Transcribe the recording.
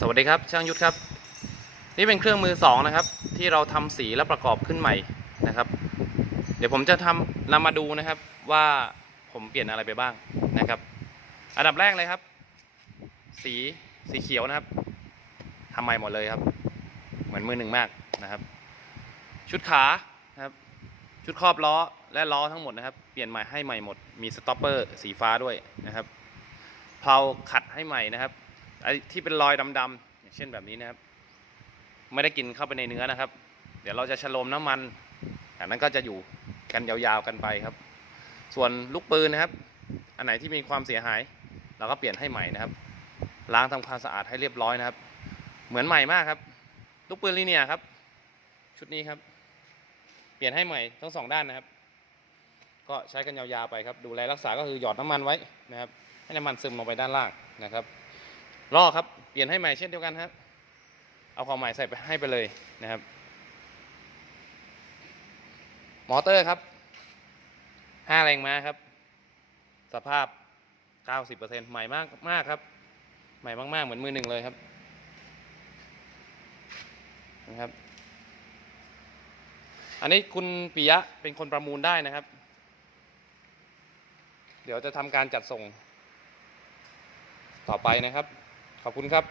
สวัสดีครับช่างยุทธครับ นี่เป็นเครื่องมือสองนะครับ ที่เราทำสีและประกอบขึ้นใหม่นะครับ เดี๋ยวผมจะทำนำมาดูนะครับว่าผมเปลี่ยนอะไรไปบ้างนะครับ อันดับแรกเลยครับ สีสีเขียวนะครับทำใหม่หมดเลยครับ เหมือนมือหนึ่งมากนะครับ ชุดขานะครับ ชุดครอบล้อและล้อทั้งหมดนะครับ เปลี่ยนใหม่ให้ใหม่หมดมีสต็อปเปอร์สีฟ้าด้วยนะครับเพลาขัดให้ใหม่นะครับ ไอ้ที่เป็นรอยดำๆอย่างเช่นแบบนี้นะครับ ไม่ได้กินเข้าไปในเนื้อนะครับ เดี๋ยวเราจะฉโลมน้ำมันอันนั้นก็จะอยู่กันยาวๆกันไปครับ ส่วนลูกปืนนะครับ อันไหนที่มีความเสียหาย เราก็เปลี่ยนให้ใหม่นะครับ ล้างทำความสะอาดให้เรียบร้อยนะครับ เหมือนใหม่มากครับ ลูกปืนลีเนียครับ ชุดนี้ครับ เปลี่ยนให้ใหม่ทั้งสองด้านนะครับ ก็ใช้กันยาวๆไปครับ ดูแลรักษาก็คือหยอดน้ำมันไว้นะครับ ให้น้ำมันซึมลงไปด้านล่างนะครับ ล้อครับ เปลี่ยนให้ใหม่เช่นเดียวกันครับ เอาความใหม่ใส่ไปให้ไปเลยนะครับ มอเตอร์ครับ5แรงม้าครับ สภาพ 90%ใหม่มากมากครับ ใหม่มาก ๆ เหมือนมือหนึ่งเลยครับนะครับ อันนี้คุณปิยะเป็นคนประมูลได้นะครับ เดี๋ยวจะทำการจัดส่งต่อไปนะครับ ขอบคุณครับ